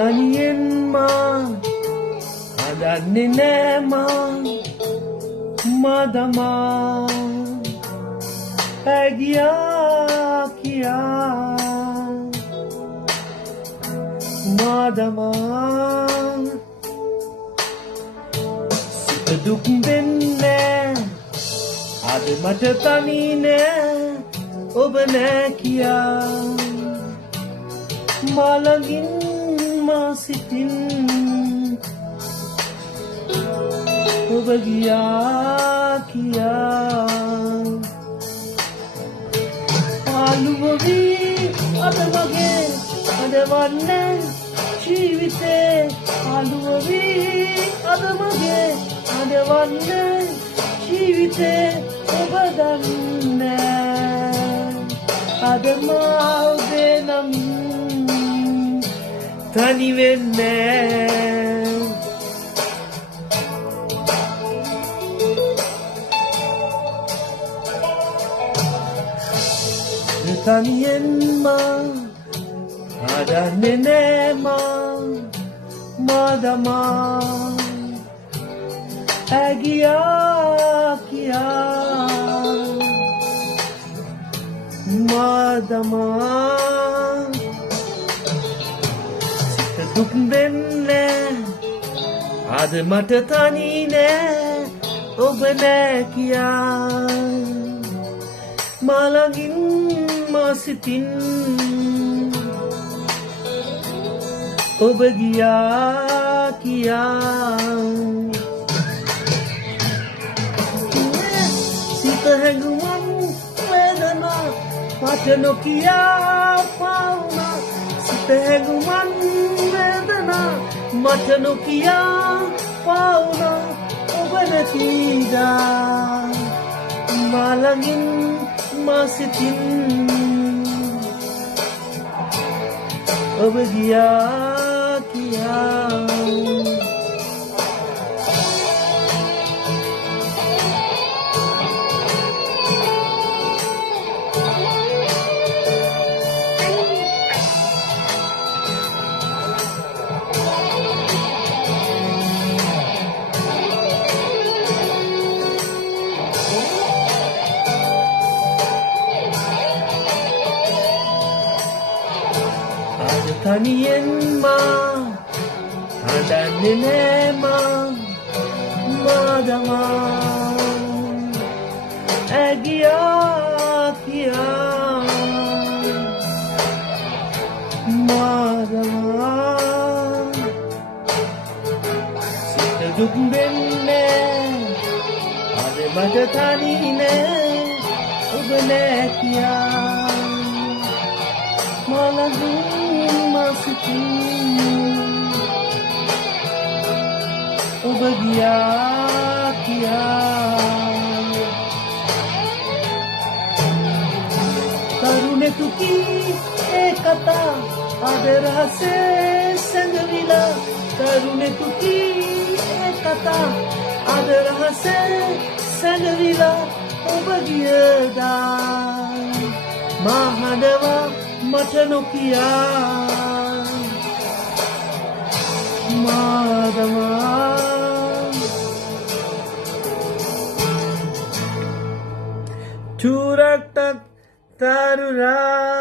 තනියෙන් මා හදන්නේ නෑ මදමා ඇගියා කියා මදමා සිත දුක් දෙන්නේ අද මට තනි නෑ ඔබ නෑ කියා මලගින් මා සිතින් ඔබ ගියා කියා ආලුවවී අද වගේ අදවන්නේ ජීවිතේ ආලුවවී අද වගේ අදවන්නේ ජීවිතේ ඔබ දන්නේ අද මා ඔබේ නම් තනි වෙන්නේ තනියෙන් මා හදන්නේ නෑ මදමා ඇගියා කියා මදමා සිත දුක් දෙන්නේ අද මට තනි නෑ ඔබ නෑ කියා මලගින් මා සිතින් ඔබ ගියා කියා සිත හැඟුමන් වේදනා මට නොකියා පාවුනා සිත හැඟුමන් වේදනා මට නොකියා පාවුනා ඔබ නැතිදා මලගින් මා සිතින් ඔබ ගියා කියා තනියෙන් මා හදන්නේ නෑ මදමා ඇගියා කියා මදමා සිත දුක් දෙන්නේ අද මට තනි නෑ ඔබ නෑ කියා මලගින් ඔබ ගියා කියා තරුණෙකු කී ඒ කතා අද රහසේ සැඟවිලා තරුණෙකු කී ඒ කතා අද රහසේ සැඟවිලා ඔබ ගියදා මා හඬවා මට නොකියා මදමා චූරක්ටත් තරුරා